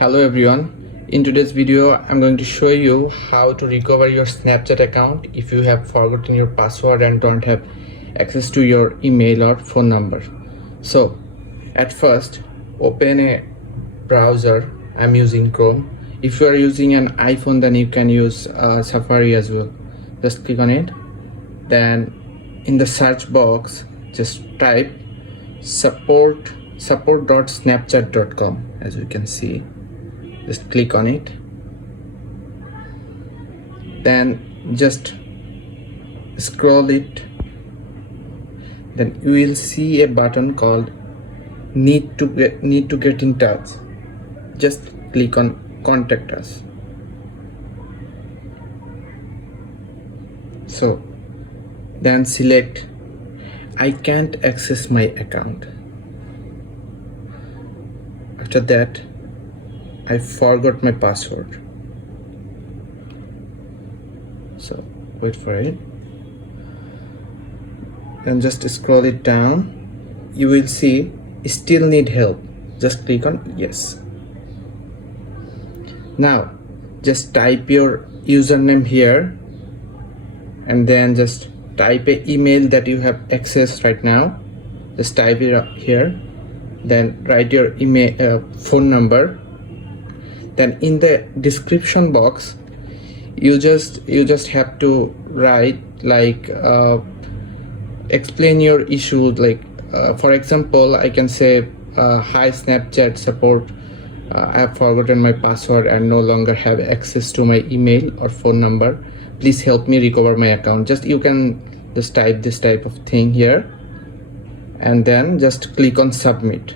Hello everyone, in today's video I'm going to show you how to recover your Snapchat account if you have forgotten your password and don't have access to your email or phone number. So at first open a browser. I'm using Chrome. If you are using an iPhone, then you can use Safari as well. Just click on it, then in the search box just type support.snapchat.com. as you can see, just click on it, then just scroll it, then you will see a button called need to get in touch. Just click on contact us. So then select I can't access my account. After that, I forgot my password. So wait for it. Then just scroll it down. You will see still need help. Just click on yes. Now just type your username here and then just type an email that you have access right now. Just type it up here, then write your email phone number. Then in the description box you just have to write like explain your issue, like for example I can say hi Snapchat support, I have forgotten my password and no longer have access to my email or phone number. Please help me recover my account. Just you can just type this type of thing here and then just click on submit.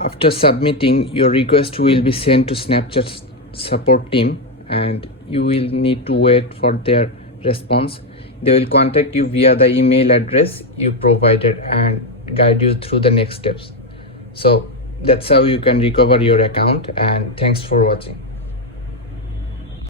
After submitting, your request will be sent to Snapchat support team and you will need to wait for their response. They will contact you via the email address you provided and guide you through the next steps. So that's how you can recover your account, and thanks for watching.